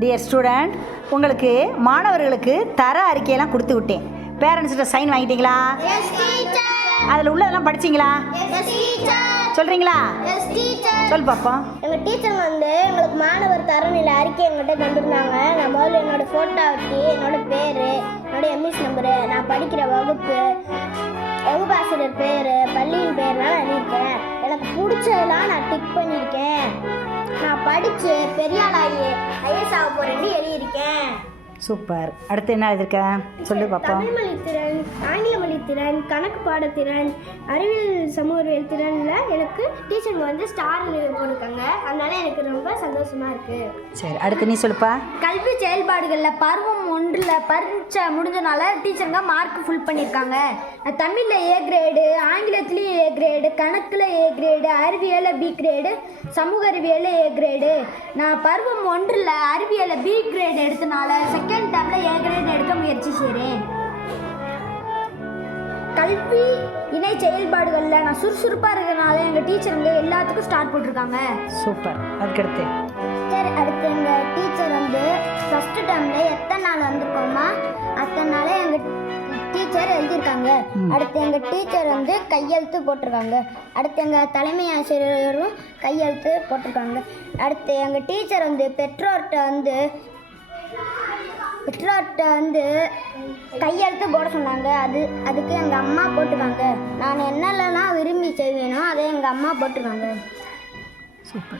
Dear student, உங்களுக்கு மாணவர்களுக்கு தர அறிக்கையெல்லாம் கொடுத்து விட்டேன். பேரண்ட்ஸ்கிட்ட சைன் வாங்கிட்டீங்களா? அதில் உள்ளதெல்லாம் படிச்சிங்களா? சொல்கிறீங்களா? சொல் பார்ப்போம். எங்கள் டீச்சர் எங்களுக்கு மாணவர் தரநிலை அறிக்கை எங்கிட்ட தந்துருந்தாங்க. நான் முதல்ல என்னோட ஃபோட்டோ வச்சு என்னோட பேர், என்னோட எம்எஸ் நம்பரு, நான் படிக்கிற வகுப்பு, வகுப்பாசிரியர் பேர், பள்ளியின் பேர்லாம் நான் எழுதியிருக்கேன். எனக்கு பிடிச்சதெல்லாம் நான் டிக் பண்ணியிருக்கேன். நான் படித்து பெரிய ஆளாகி ஐஎஸ் ஆக போகிறேன்னு எழுதியிருக்கேன். சூப்பர். அடுத்து என்ன எழுதிருக்க சொல்லு பார்ப்போம். தமிழ் மொழித்திறன், ஆங்கில மொழித்திறன், கணக்கு பாடத்திறன், அறிவியல் சமூகவியல் திறனில் எனக்கு டீச்சருங்க ஸ்டார் போட்டிருக்காங்க. அதனால எனக்கு ரொம்ப சந்தோஷமாக இருக்குது. சரி, அடுத்து நீ சொல்லுப்பா. கல்வி செயல்பாடுகளில் பருவம் 1 பரீட்சை முடிஞ்சனால டீச்சருங்க மார்க் ஃபுல் பண்ணியிருக்காங்க. தமிழில் ஏ கிரேடு, ஆங்கிலத்துலேயும் ஏ கிரேடு, கணக்கில் ஏ கிரேடு, அறிவியலில் பி கிரேடு, சமூக அறிவியலில் ஏ கிரேடு. நான் பருவம் 1 அறிவியலில் பி கிரேடு எடுத்தனால செகண்ட் டேர்மில் ஏ கிரேட் எடுக்க முயற்சி செய்கிறேன். கல்வி இணை செயல்பாடுகளில் நான் சுறுசுறுப்பாக இருக்கிறனால எங்கள் டீச்சருங்க எல்லாத்துக்கும் ஸ்டார்ட் போட்டிருக்காங்க. சூப்பர். அதுக்கடுத்து சரி, அடுத்து எங்கள் டீச்சர் ஃபஸ்ட்டு டேர்மில் எத்தனை நாள் வந்திருக்கோமா அத்தனை நாள் எங்கள் டீச்சர் எழுதியிருக்காங்க. அடுத்து எங்கள் டீச்சர் கையெழுத்து போட்டிருக்காங்க. அடுத்து எங்கள் தலைமை ஆசிரியரும் கையெழுத்து போட்டிருக்காங்க. அடுத்து எங்கள் டீச்சர் பெற்றோர்கிட்ட கையெழுத்து போட சொன்னாங்க. அதுக்கு எங்கள் அம்மா போட்டிருக்காங்க. நான் என்னெல்லாம் விரும்பி செய்வேனோ அதை எங்கள் அம்மா போட்டிருக்காங்க. சூப்பர்.